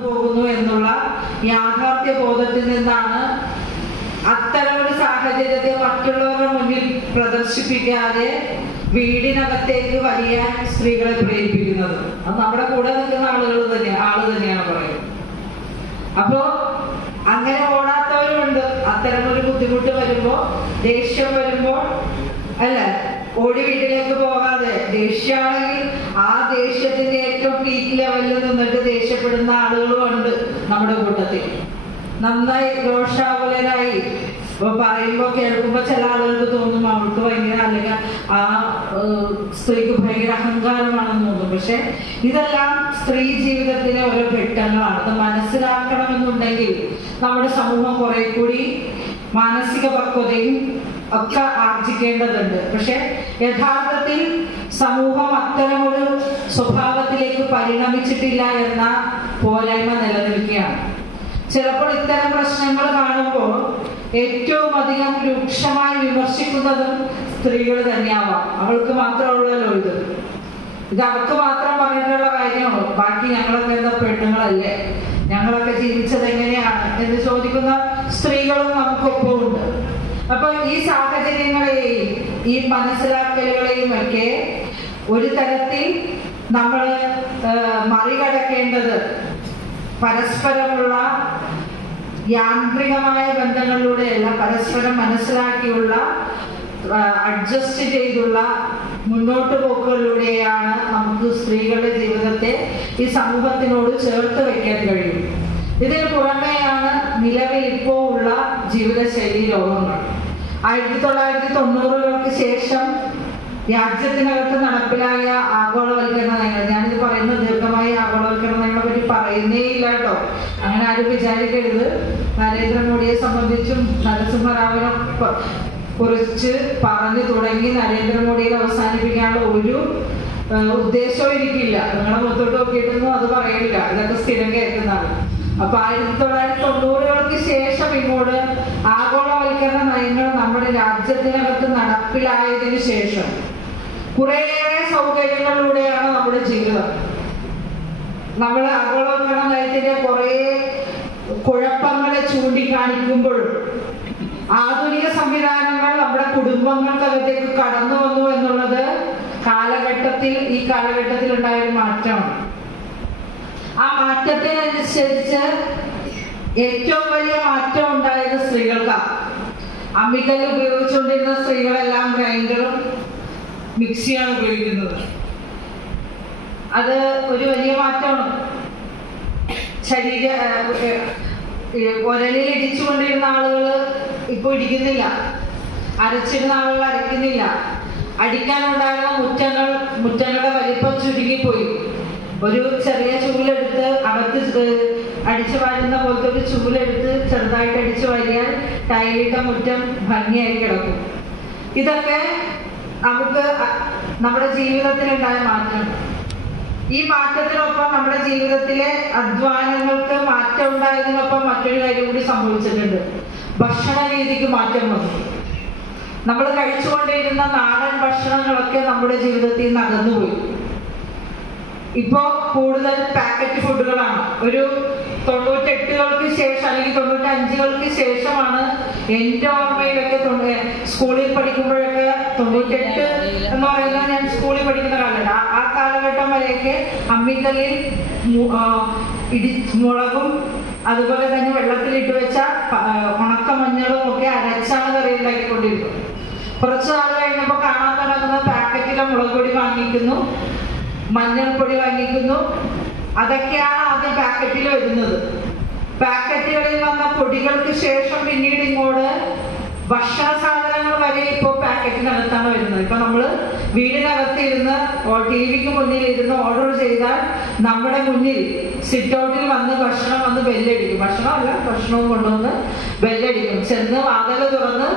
പോകുന്നു എന്നുള്ള യാഥാർത്ഥ്യ ബോധത്തിൽ നിന്നാണ് അത്തരമൊരു സാഹചര്യത്തെ മറ്റുള്ളവരുടെ മുന്നിൽ പ്രദർശിപ്പിക്കാതെ വീടിനകത്തേക്ക് വലിയാൻ സ്ത്രീകളെ പ്രേരിപ്പിക്കുന്നത്. അത് നമ്മുടെ കൂടെ നിൽക്കുന്ന ആള് തന്നെയാണ് പറയുന്നത്. അപ്പോ അങ്ങനെ ഓടാത്തവരുമുണ്ട്. അത്തരമൊരു ബുദ്ധിമുട്ട് വരുമ്പോ, ദേഷ്യം വരുമ്പോൾ അല്ല ഓടി വീട്ടിലേക്ക് പോകാതെ, ദേഷ്യമാണെങ്കിൽ ആ ദേഷ്യത്തിന്റെ ഏറ്റവും പീക്ക് ലെവലിൽ നിന്നിട്ട് ദേഷ്യപ്പെടുന്ന ആളുകളും ഉണ്ട് നമ്മുടെ കൂട്ടത്തിൽ. നന്നായി രോഷാകുലരായി പറയുമ്പോ കേൾക്കുമ്പോ ചില ആളുകൾക്ക് തോന്നും അവൾക്ക് ഭയങ്കര, അല്ലെങ്കിൽ ആ സ്ത്രീക്ക് ഭയങ്കര അഹങ്കാരമാണെന്ന് തോന്നും. പക്ഷെ ഇതെല്ലാം സ്ത്രീ ജീവിതത്തിലെ ഓരോ ഘട്ടങ്ങളാണ്. അത് മനസ്സിലാക്കണമെന്നുണ്ടെങ്കിൽ നമ്മുടെ സമൂഹം കുറെ കൂടി മാനസിക പക്വതയും ഒക്കെ ആർജിക്കേണ്ടതുണ്ട്. പക്ഷെ യഥാർത്ഥത്തിൽ സമൂഹം അത്തരമൊരു സ്വഭാവത്തിലേക്ക് പരിണമിച്ചിട്ടില്ല എന്ന പോരായ്മ നിലനിൽക്കുകയാണ്. ചിലപ്പോൾ ഇത്തരം പ്രശ്നങ്ങൾ കാണുമ്പോൾ ഏറ്റവും അധികം രൂക്ഷമായി വിമർശിക്കുന്നതും സ്ത്രീകൾ തന്നെയാവാം. അവൾക്ക് മാത്രമുള്ളല്ലോ ഇത് അവർക്ക് മാത്രം പറഞ്ഞിട്ടുള്ള കാര്യമാണോ, ബാക്കി ഞങ്ങളൊക്കെ എന്താ പെണ്ണുങ്ങളല്ലേ, ഞങ്ങളൊക്കെ ജീവിച്ചത് എങ്ങനെയാണ് എന്ന് ചോദിക്കുന്ന സ്ത്രീകളും നമുക്കൊപ്പം ഉണ്ട്. അപ്പൊ ഈ സാഹചര്യങ്ങളെയും ഈ മനസ്സിലാക്കലുകളെയും ഒക്കെ ഒരു തരത്തിൽ നമ്മൾ മറികടക്കേണ്ടത് പരസ്പരമുള്ള യാന്ത്രികമായ ബന്ധങ്ങളിലൂടെയല്ല, പരസ്പരം മനസ്സിലാക്കിയുള്ള അഡ്ജസ്റ്റ് ചെയ്തുള്ള മുന്നോട്ട് പോക്കുകളിലൂടെയാണ് നമുക്ക് സ്ത്രീകളുടെ ജീവിതത്തെ ഈ സമൂഹത്തിനോട് ചേർത്ത് വയ്ക്കാൻ കഴിയും. ഇതിന് പുറമെയാണ് നിലവിൽ ഇപ്പോൾ ഉള്ള ജീവിതശൈലി രോഗങ്ങൾ. 1990-കൾക്ക് ശേഷം രാജ്യത്തിനകത്ത് നടപ്പിലായ ആഗോളവൽക്കരണ നയങ്ങൾ, ഞാനിത് പറയുന്നത് ദീർഘമായ ആഗോളവൽക്കരണ നയങ്ങളെ പറ്റി പറയുന്നേ ഇല്ല കേട്ടോ, അങ്ങനെ ആരും വിചാരിക്കരുത്. നരേന്ദ്രമോദിയെ സംബന്ധിച്ചും നരസിംഹറാവിനെ കുറിച്ച് പറഞ്ഞു തുടങ്ങി നരേന്ദ്രമോദിയെ അവസാനിപ്പിക്കാനുള്ള ഒരു ഉദ്ദേശവും എനിക്കില്ല. നിങ്ങളെ മുത്തോട്ട് നോക്കിയിട്ടൊന്നും അത് പറയില്ല, ഇതൊക്കെ സ്ഥിരം കേൾക്കുന്നതാണ്. അപ്പൊ 1990-കൾക്ക് ശേഷം ഇങ്ങോട്ട് ആഗോളവൽക്കരണ നയങ്ങൾ നമ്മുടെ രാജ്യത്തിനകത്ത് നടപ്പിലായതിനു ശേഷം കുറേയേറെ സൗകര്യങ്ങളിലൂടെയാണ് നമ്മുടെ ജീവിതം. നമ്മൾ ആഗോളവൽക്കരണ നയത്തിന്റെ കുറെ കുഴപ്പങ്ങളെ ചൂണ്ടിക്കാണിക്കുമ്പോഴും ആധുനിക സംവിധാനങ്ങൾ നമ്മുടെ കുടുംബങ്ങൾക്കകത്തേക്ക് കടന്നു വന്നു എന്നുള്ളത് ഈ കാലഘട്ടത്തിൽ ഉണ്ടായ ഒരു മാറ്റമാണ്. ആ മാറ്റത്തിനനുസരിച്ച് ഏറ്റവും വലിയ മാറ്റം ഉണ്ടായത് സ്ത്രീകൾക്കാണ്. അമ്മിക്കല്ല് ഉപയോഗിച്ചുകൊണ്ടിരുന്ന സ്ത്രീകളെല്ലാം ഗ്രൈൻഡറും മിക്സിയാണ് ഉപയോഗിക്കുന്നത്. അത് ഒരു വലിയ മാറ്റമാണ്. ഒരലിൽ ഇടിച്ചുകൊണ്ടിരുന്ന ആളുകൾ ഇപ്പൊ ഇടിക്കുന്നില്ല, അരച്ചിരുന്ന ആളുകൾ അരയ്ക്കുന്നില്ല. അടിക്കാനുണ്ടായിരുന്ന മുറ്റങ്ങളുടെ വലിപ്പം ചുരുങ്ങിപ്പോയി. ഒരു ചെറിയ ചൂലെടുത്ത് അകത്ത് അടിച്ചു വാരുന്ന പോലത്തെ ഒരു ചൂലെടുത്ത് ചെറുതായിട്ട് അടിച്ചു വാരിയാൽ ടൈലിട്ട മുറ്റം ഭംഗിയായി കിടക്കും. ഇതൊക്കെ നമുക്ക് നമ്മുടെ ജീവിതത്തിലുണ്ടായ മാറ്റം. ഈ മാറ്റത്തിനൊപ്പം നമ്മുടെ ജീവിതത്തിലെ അധ്വാനങ്ങൾക്ക് മാറ്റം ഉണ്ടായതിനൊപ്പം മറ്റൊരു കാര്യം കൂടി സംഭവിച്ചിട്ടുണ്ട്. ഭക്ഷണ രീതിക്ക് മാറ്റം വന്നു. നമ്മൾ കഴിച്ചുകൊണ്ടിരുന്ന നാടൻ ഭക്ഷണങ്ങളൊക്കെ നമ്മുടെ ജീവിതത്തിൽ നിന്ന് അകന്നുപോയി. ഇപ്പോ കൂടുതൽ പാക്കറ്റ് ഫുഡുകളാണ്. ഒരു 98-കൾക്ക് ശേഷം അല്ലെങ്കിൽ 95-കൾക്ക് ശേഷമാണ് എന്റെ ഓർമ്മയിലൊക്കെ. സ്കൂളിൽ പഠിക്കുമ്പോഴൊക്കെ 98 എന്ന് പറയുന്നത് ഞാൻ സ്കൂളിൽ പഠിക്കുന്ന കാലഘട്ടം. ആ കാലഘട്ടം വരെയൊക്കെ അമ്മിക്കല്ലിൽ മുളകും അതുപോലെ തന്നെ വെള്ളത്തിലിട്ട് വെച്ച ഉണക്കമഞ്ഞളും ഒക്കെ അരച്ചാണ് കറി ഉണ്ടാക്കിക്കൊണ്ടിരുന്നു. കുറച്ചു നാൾ കഴിഞ്ഞപ്പോൾ കാണാൻ തുടങ്ങുന്ന പാക്കറ്റിലെ മുളക് പൊടി വാങ്ങിക്കുന്നു, മഞ്ഞൾപ്പൊടി വാങ്ങിക്കുന്നു. അതൊക്കെയാണ് ആദ്യം പാക്കറ്റിൽ വരുന്നത്. പാക്കറ്റുകളിൽ വന്ന പൊടികൾക്ക് ശേഷം പിന്നീട് ഇങ്ങോട്ട് ഭക്ഷണ സാധനങ്ങൾ വരെ ഇപ്പോൾ പാക്കറ്റിനകത്താണ് വരുന്നത്. ഇപ്പൊ നമ്മള് വീടിനകത്തിരുന്ന് ടിവിക്ക് മുന്നിൽ ഇരുന്ന് ഓർഡർ ചെയ്താൽ നമ്മുടെ മുന്നിൽ സിറ്റ് ഔട്ടിൽ വന്ന് ഭക്ഷണം വന്ന് ബെല്ലടിക്കും. ഭക്ഷണവും കൊണ്ടുവന്ന് ബെല്ലടിക്കും. ചെന്ന് വാതില് തുറന്ന്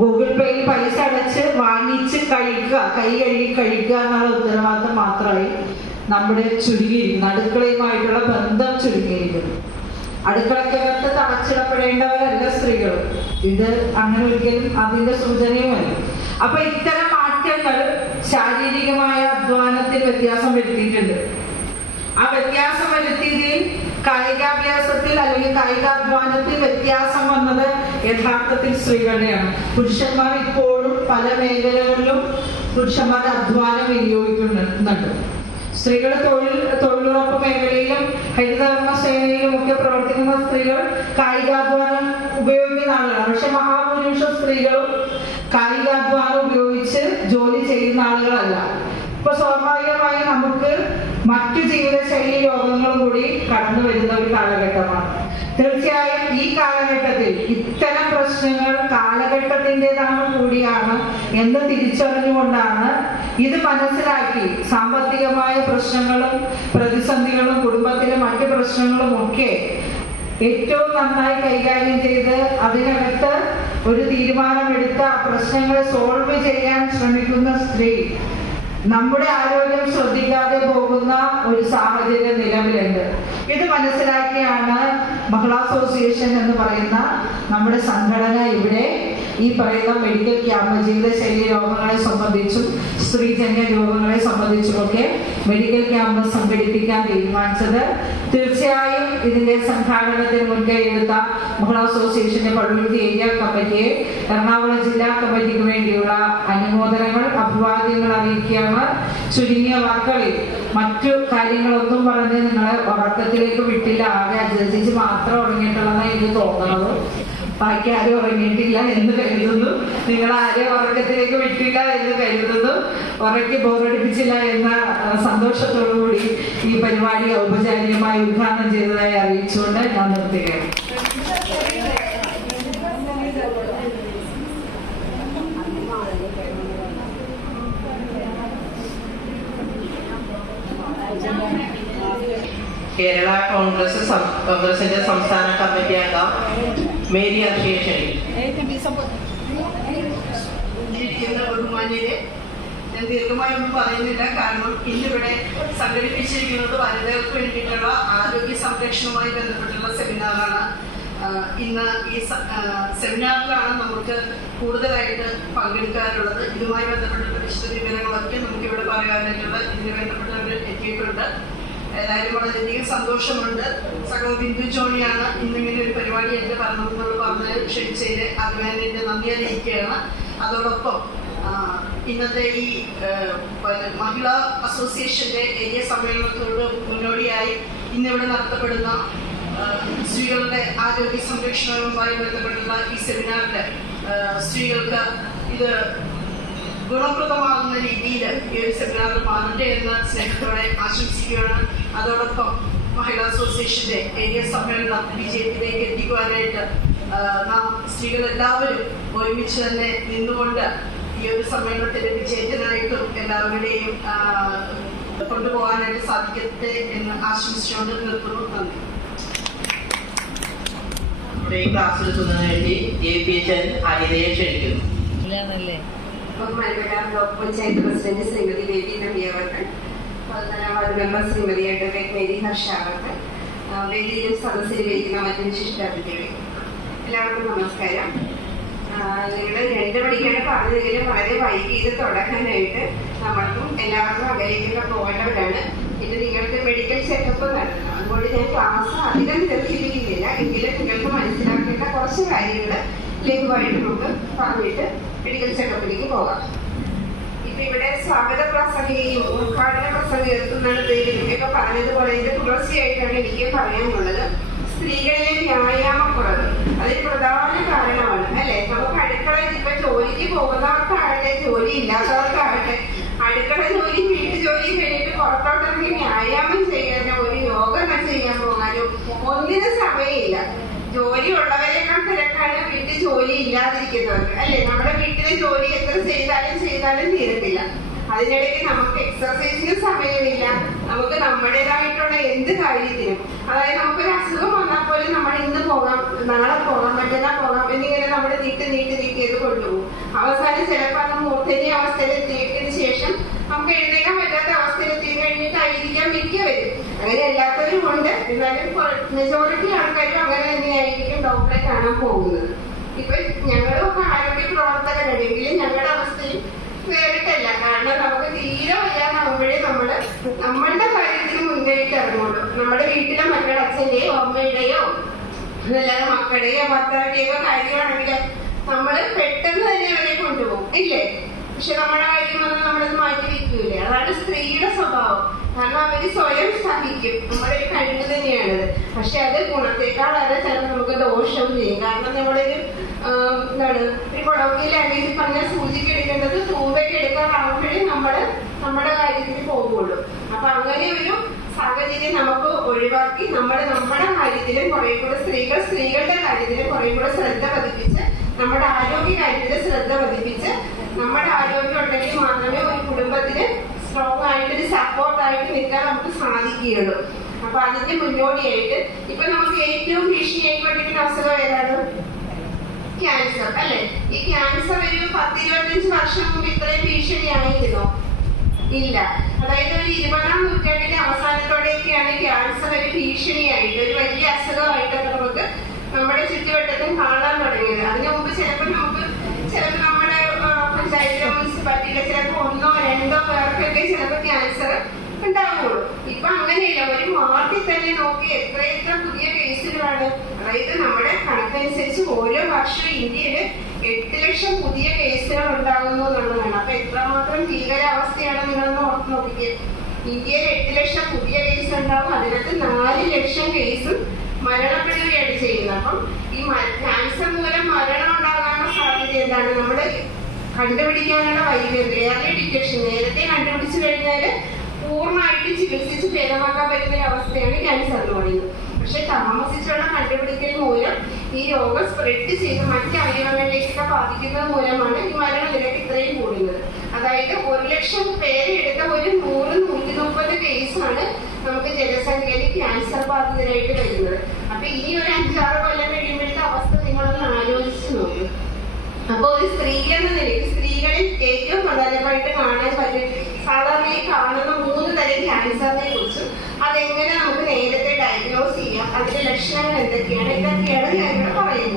ഗൂഗിൾ പേയിൽ പൈസ അടച്ച് വാങ്ങിച്ച് കഴിക്കുക, കൈ കഴുകി കഴിക്കുക എന്നുള്ള ഉത്തരവാദിത്തം മാത്രമായി നമ്മുടെ ചുരുങ്ങിയിരിക്കുന്നു. അടുക്കളയുമായിട്ടുള്ള ബന്ധം ചുരുങ്ങിയിരിക്കുന്നു. അടുക്കളക്കകത്ത് തടച്ചിടപ്പെടേണ്ടവരല്ല സ്ത്രീകൾ. ഇത് അങ്ങനെ ഒരിക്കലും അതിന്റെ സൂചനയുമല്ല. അപ്പൊ ഇത്തരം മാറ്റങ്ങൾ ശാരീരികമായ അധ്വാനത്തിൽ വ്യത്യാസം വരുത്തിയിട്ടുണ്ട്. ആ വ്യത്യാസം വരുത്തിയതിൽ കായികാഭ്യാസത്തിൽ അല്ലെങ്കിൽ കായികാധ്വാനത്തിൽ വ്യത്യാസം വന്നത് യഥാർത്ഥത്തിൽ സ്ത്രീകളുടെയാണ്. പുരുഷന്മാർ ഇപ്പോഴും പല മേഖലകളിലും പുരുഷന്മാരുടെ അധ്വാനം വിനിയോഗിക്കുന്നുണ്ട്. സ്ത്രീകൾ തൊഴിലുറപ്പ് മേഖലയിലും ഹരിതകർമ്മ സേനയിലും ഒക്കെ പ്രവർത്തിക്കുന്ന സ്ത്രീകൾ കായികാധ്വാനം ഉപയോഗിക്കുന്ന ആളുകളാണ്. പക്ഷെ മഹാഭൂരിപക്ഷ സ്ത്രീകളും കായികാധ്വാനം ഉപയോഗിച്ച് ജോലി ചെയ്യുന്ന ആളുകളല്ല. ഇപ്പൊ സ്വാഭാവികമായി നമുക്ക് മറ്റു ജീവിതശൈലി രോഗങ്ങളും കൂടി കടന്നു വരുന്ന ഒരു കാലഘട്ടമാണ്. തീർച്ചയായും ഈ കാലഘട്ടത്തിൽ ഇത്തരം പ്രശ്നങ്ങൾ കാലഘട്ടത്തിൻ്റെതാണ് കൂടിയാണ് എന്ന് തിരിച്ചറിഞ്ഞുകൊണ്ടാണ് ഇത് മനസ്സിലാക്കി സാമ്പത്തികമായ പ്രശ്നങ്ങളും പ്രതിസന്ധികളും കുടുംബത്തിലെ മറ്റു പ്രശ്നങ്ങളും ഒക്കെ ഏറ്റവും നന്നായി കൈകാര്യം ചെയ്ത് അതിനകത്ത് ഒരു തീരുമാനമെടുത്ത പ്രശ്നങ്ങളെ സോൾവ് ചെയ്യാൻ ശ്രമിക്കുന്ന സ്ത്രീ നമ്മുടെ ആരോഗ്യം ശ്രദ്ധിക്കാതെ പോകുന്ന ഒരു സാഹചര്യം നിലവിലുണ്ട്. ഇത് മനസ്സിലാക്കിയാണ് മഹിളാ അസോസിയേഷൻ എന്ന് പറയുന്ന നമ്മുടെ സംഘടന ഇവിടെ ഈ പറയുന്ന മെഡിക്കൽ ക്യാമ്പ് ജീവിതശൈലി രോഗങ്ങളെ സംബന്ധിച്ചും സ്ത്രീജന്യ രോഗങ്ങളെ സംബന്ധിച്ചുമൊക്കെ മെഡിക്കൽ ക്യാമ്പ് സംഘടിപ്പിക്കാൻ തീരുമാനിച്ചത്. തീർച്ചയായും ഇതിന്റെ സംഘാടനത്തിന് മുൻകൈ എടുത്ത മഹിളാ അസോസിയേഷന്റെ പള്ളുരുത്തി ഏരിയ കമ്മിറ്റിയെ എറണാകുളം ജില്ലാ കമ്മിറ്റിക്ക് വേണ്ടിയുള്ള അനുമോദനങ്ങൾ അഭിവാദ്യങ്ങൾ അറിയിക്കുകയാണ്. ചുരുങ്ങിയ വാക്കുകളിൽ മറ്റു കാര്യങ്ങളൊന്നും പറഞ്ഞ് നിങ്ങളെ ഉറക്കത്തിലേക്ക് വിട്ടില്ല. ആകെ അജജിച്ച് മാത്രം ഉറങ്ങിയിട്ടുള്ളതാണ് എനിക്ക് തോന്നുന്നത്. ബാക്കി ആരും ഉറങ്ങിയിട്ടില്ല എന്ന് കരുതുന്നു. നിങ്ങൾ ആരെയും ഉറക്കത്തിലേക്ക് വിട്ടില്ല എന്ന് കരുതുന്നു. ഉറക്കി ബോറടിപ്പിച്ചില്ല എന്ന സന്തോഷത്തോടുകൂടി ഈ പരിപാടി ഔപചാരികമായി ഉദ്ഘാടനം ചെയ്തതായി അറിയിച്ചുകൊണ്ട് ഞാൻ നിർത്തുകയാണ്. കേരള കോൺഗ്രസിന്റെ സംസ്ഥാന കമ്മിറ്റി അംഗം മേരി അർഷിയെ ക്ഷണിക്കും. ബഹുമാന്യരെ, ഞാൻ ദീർഘമായൊന്നും പറയുന്നില്ല. കാരണം ഇന്നിവിടെ സംഘടിപ്പിച്ചിരിക്കുന്നത് വനിതകൾക്ക് വേണ്ടിയിട്ടുള്ള ആരോഗ്യ സംരക്ഷണവുമായി ബന്ധപ്പെട്ടുള്ള സെമിനാറാണ്. ഇന്ന് ഈ സെമിനാറിലാണ് നമുക്ക് കൂടുതലായിട്ട് പങ്കെടുക്കാറുള്ളത്. ഇതുമായി ബന്ധപ്പെട്ടുള്ള വിശദവിവരങ്ങളൊക്കെ നമുക്കിവിടെ പറയാനായിട്ടുള്ള ഇതിന് ബന്ധപ്പെട്ടവർ എത്തിയിട്ടുണ്ട്. എല്ലാവരും വളരെയധികം സന്തോഷമുണ്ട്. സഹോ ബിന്ദു ജോണിയാണ് ഇന്നിങ്ങനെ ഒരു പരിപാടി എന്റെ പറഞ്ഞ് ക്ഷണിച്ചതിൽ അതിന് എന്റെ നന്ദി അറിയിക്കുകയാണ്. അതോടൊപ്പം ഇന്നത്തെ ഈ മഹിളാ അസോസിയേഷന്റെ ഏരിയ സമ്മേളനത്തോട് മുന്നോടിയായി ഇന്നിവിടെ നടത്തപ്പെടുന്ന സ്ത്രീകളുടെ ആരോഗ്യ സംരക്ഷണവുമായി ബന്ധപ്പെട്ടുള്ള ഈ സെമിനാറില് സ്ത്രീകൾക്ക് ഇത് ഗുണപ്രദമാകുന്ന രീതിയിൽ ഈ ഒരു സെമിനാർ മാറട്ടെ എന്ന് സ്നേഹത്തോടെ ആശംസിക്കുകയാണ്. അതോടൊപ്പം മഹിളാ അസോസിയേഷന്റെ ഏരിയ സമ്മേളനം വിജയത്തിലേക്ക് എത്തിക്കുവാനായിട്ട് നാം സ്ത്രീകൾ എല്ലാവരും ഒരുമിച്ച് തന്നെ നിന്നുകൊണ്ട് ഈ ഒരു സമ്മേളനത്തിന്റെ വിജയത്തിനായിട്ടും എല്ലാവരുടെയും കൊണ്ടുപോകാനായിട്ട് സാധിക്കട്ടെ എന്ന് ആശംസിച്ചുകൊണ്ട് നിർത്തുന്നു. നന്ദി. നമ്മുടെ ഈ ക്ലാസ് എടുക്കുന്നതിന് വേണ്ടി JPHN അനിതയെ ക്ഷണിക്കുന്നു. ബഹുമാനപ്പെട്ട ബ്ലോക്ക് പഞ്ചായത്ത് പ്രസിഡന്റ് ശ്രീമതി ബേബി നബി അവർക്ക്, 14ാം ward member Srimathi advocate Mary Harsha അവർക്ക്, വേദിയിലും സദസ്സിൽ വഹിക്കുന്ന മറ്റു വിശിഷ്ടാതിഥികളെ, എല്ലാവർക്കും നമസ്കാരം. നിങ്ങൾ 2 മണിക്കാണ് പറഞ്ഞതെങ്കിലും വളരെ വൈകി ഇത് തുടങ്ങാനായിട്ട് നമ്മൾക്കും എല്ലാവർക്കും അകലേക്കൊക്കെ പോകേണ്ടവരാണ്. ഇത് നിങ്ങൾക്ക് മെഡിക്കൽ ചെക്കപ്പ് നടത്തണം. അതുകൊണ്ട് ഞാൻ ക്ലാസ് അധികം ദീർഘിപ്പിക്കുന്നില്ല. എങ്കിലും നിങ്ങൾക്ക് മനസ്സിലാക്കേണ്ട കുറച്ച് കാര്യങ്ങൾ ലഘുവായിട്ട് നമുക്ക് പറഞ്ഞിട്ട് മെഡിക്കൽ ചെക്കപ്പിലേക്ക് പോകാം. ഇപ്പൊ ഇവിടെ സ്വാഗത പ്രസംഗിയും ഉദ്ഘാടന പ്രസംഗം എത്തുന്ന പേരും ഒക്കെ പറഞ്ഞതുപോലെ ഇതിന്റെ തുടർച്ചയായിട്ടാണ് എനിക്ക് പറയാനുള്ളത്. സ്ത്രീകളിലെ വ്യായാമക്കുറവ് അതിന് പ്രധാന കാരണമാണ് അല്ലെ. നമുക്ക് അടുക്കളയിൽ ഇപ്പൊ ജോലിക്ക് പോകുന്നവർക്കാകട്ടെ ജോലി ഇല്ലാത്തവർക്കാകട്ടെ അടുക്കള ജോലി വീട്ടു ജോലി കഴിഞ്ഞിട്ട് പുറത്തോട്ടിറങ്ങി വ്യായാമം ചെയ്യാനോ ഒരു യോഗ ചെയ്യാൻ പോകാനോ ഒന്നിനും സമയമില്ല. ജോലി ഉള്ളവരെക്കാൾ തിരക്കാണ് വീട്ടിൽ ജോലി ഇല്ലാതിരിക്കുന്നവർക്ക് അല്ലെ. നമ്മുടെ വീട്ടിലെ ജോലി എത്ര ചെയ്താലും തീരത്തില്ല. അതിനിടയ്ക്ക് നമുക്ക് എക്സർസൈസിന് സമയമില്ല. നമുക്ക് നമ്മുടേതായിട്ടുള്ള എന്ത് കാര്യത്തിനും, അതായത് നമുക്കൊരു അസുഖം വന്നാൽ പോലും നമ്മൾ ഇന്ന് പോകാം, നാളെ പോകാം, മറ്റന്നാൾ പോകാം എന്നിങ്ങനെ നമ്മൾ നീട്ടി കൊണ്ടുപോകും. അവസാനം ചിലപ്പോൾ അത് മൂർധന്യ അവസ്ഥയിലെത്തിയതിനു ശേഷം നമുക്ക് എഴുന്നേക്കാൻ പറ്റാത്ത അവസ്ഥയിലെത്തി കഴിഞ്ഞിട്ടായിരിക്കാം മിക്കവരും. അങ്ങനെ എല്ലാത്തവരും ഉണ്ട്. എന്നാലും മെജോറിറ്റി ആൾക്കാരും അങ്ങനെ തന്നെയായിരിക്കും ഡോക്ടറെ കാണാൻ പോകുന്നത്. ഇപ്പൊ ഞങ്ങളൊക്കെ ആരോഗ്യ പ്രവർത്തകരുണ്ടെങ്കിലും ഞങ്ങളുടെ അവസ്ഥയും വേറിട്ടല്ല. കാരണം നമുക്ക് തീരെ വയ്യാതാകുമ്പോഴേ നമ്മളുടെ കാര്യത്തിന് മുൻകൈയിട്ട് ഇറങ്ങുള്ളൂ. നമ്മുടെ വീട്ടിലെ മക്കളുടെ അച്ഛന്റെയോ അമ്മയുടെയോ അതല്ലാതെ മക്കളുടെയോ ഭർത്താവിന്റെയോ കാര്യമാണെങ്കിൽ നമ്മള് പെട്ടെന്ന് തന്നെ അവരെ കൊണ്ടുപോകും, ഇല്ലേ? പക്ഷെ നമ്മുടെ കാര്യം വന്നാൽ നമ്മളത് മാറ്റി വെക്കൂലേ? അതാണ് സ്ത്രീയുടെ സ്വഭാവം. കാരണം അവര് സ്വയം സഹിക്കും, നമ്മുടെ ഒരു കഴിവ് തന്നെയാണത്. പക്ഷെ അത് ഗുണത്തെക്കാളേറെ ചിലപ്പോൾ നമുക്ക് ദോഷവും ചെയ്യും. കാരണം നമ്മളൊരു എന്താണ് ഒരു കൊളോക്കിയൽ ലാംഗ്വേജിൽ പറഞ്ഞാൽ സൂചിക്ക് എടുക്കേണ്ടത് തൂമ്പയ്ക്ക് എടുക്കാറാകുമ്പോഴേ നമ്മുടെ കാര്യത്തിന് പോകുള്ളൂ. അപ്പൊ അങ്ങനെ ഒരു സാഹചര്യം നമുക്ക് ഒഴിവാക്കി നമ്മുടെ കാര്യത്തിലും കുറെ കൂടെ സ്ത്രീകളുടെ കാര്യത്തിലും കുറെ കൂടെ ശ്രദ്ധ പതിപ്പിച്ച്, നമ്മുടെ ആരോഗ്യ കാര്യത്തിൽ ശ്രദ്ധ പതിപ്പിച്ച്, നമ്മുടെ ആരോഗ്യം ഉണ്ടെങ്കിൽ മാത്രമേ ഒരു കുടുംബത്തിന് സ്ട്രോങ് ആയിട്ടൊരു സപ്പോർട്ടായിട്ട് നിൽക്കാൻ നമുക്ക് സാധിക്കുകയുള്ളൂ. അപ്പൊ അതിന്റെ മുന്നോടിയായിട്ട് ഇപ്പൊ നമുക്ക് ഏറ്റവും ഭീഷണിയായിക്കൊണ്ടിരിക്കുന്ന അസുഖം ഏതാണ്? ക്യാൻസർ, അല്ലെ? ഈ ക്യാൻസർ ഒരു 10-25 വർഷം മുമ്പ് ഇത്രയും ഭീഷണിയായിരുന്നോ? ഇല്ല. അതായത് ഒരു 20-ാം നൂറ്റാണ്ടിന്റെ അവസാനത്തോടെയൊക്കെയാണ് ക്യാൻസർ ഒരു ഭീഷണിയായിട്ട്, ഒരു വലിയ അസുഖമായിട്ടൊക്കെ നമുക്ക് നമ്മുടെ ചുറ്റുവട്ടത്തും കാണാൻ തുടങ്ങിയത്. അതിനു മുമ്പ് ചിലപ്പോൾ നമ്മുടെ പഞ്ചായത്തിലോ മുനിസിപ്പാലിറ്റിയിലോ ചിലപ്പോൾ 1-2 പേർക്കൊക്കെ ചിലപ്പോൾ ക്യാൻസർ ഉണ്ടാവുള്ളൂ. ഇപ്പൊ അങ്ങനെയില്ല. ഒരു വാർഡിൽ തന്നെ നോക്കി എത്ര പുതിയ കേസുകളാണ്. അതായത് നമ്മുടെ കണക്കനുസരിച്ച് ഓരോ വർഷവും ഇന്ത്യയില് 8 ലക്ഷം പുതിയ കേസുകൾ ഉണ്ടാകുന്നു എന്നുള്ളതാണ്. അപ്പൊ എത്രമാത്രം ഭീകരാവസ്ഥയാണ് നിങ്ങളൊന്ന് ഓർത്ത് നോക്കിക്കുക. ഇന്ത്യയിൽ 8 ലക്ഷം പുതിയ കേസ് ഉണ്ടാവും, അതിനകത്ത് 4 ലക്ഷം കേസും മരണപ്പെടുകയാണ് ചെയ്യുന്നത്. അപ്പം ഈ ക്യാൻസർ മൂലം മരണം ഉണ്ടാകാനുള്ള സാധ്യത എന്താണ്? നമ്മുടെ കണ്ടുപിടിക്കാനുള്ള വൈകല്യം, ഏർലി ഡിറ്റക്ഷൻ, നേരത്തെ കണ്ടുപിടിച്ചു കഴിഞ്ഞാല് പൂർണ്ണമായിട്ട് ചികിത്സിച്ച് ഭേദമാക്കാൻ പറ്റുന്ന ഒരു അവസ്ഥയാണ് ക്യാൻസർ എന്ന് പറയുന്നത്. പക്ഷെ താമസിച്ചുള്ള കണ്ടുപിടിക്കൽ മൂലം ഈ രോഗം സ്പ്രെഡ് ചെയ്ത് മറ്റ് അവയവങ്ങളിലേക്കൊക്കെ ബാധിക്കുന്നത് മൂലമാണ് ഈ മരണനിരക്ക് ഇത്രയും കൂടുന്നത്. അതായത് 1 ലക്ഷം പേരെ എടുത്ത ഒരു 100-130 കേസാണ് നമുക്ക് ജനസംഖ്യയിൽ ക്യാൻസർ ബാധിതരായിട്ട് വരുന്നത്. അപ്പൊ ഇനി ഒരു 5-6 കൊല്ലം കഴിയുമ്പോഴത്തെ അവസ്ഥ നിങ്ങളൊന്ന് ആലോചിച്ച് നോക്കും. അപ്പൊ ഒരു സ്ത്രീ എന്ന നിലയ്ക്ക് സ്ത്രീകളിൽ ഏറ്റവും പ്രധാനമായിട്ട് കാണാൻ പറ്റും, സാധാരണയായി കാണുന്ന 3 തരം ക്യാൻസറിനെ കുറിച്ചും അതെങ്ങനെ നമുക്ക് നേരത്തെ ഡയഗ്നോസ് ചെയ്യാം, അതിന്റെ ലക്ഷണങ്ങൾ എന്തൊക്കെയാണ്, ഇതൊക്കെയാണ് ഞാൻ ഇവിടെ പറയുന്നത്.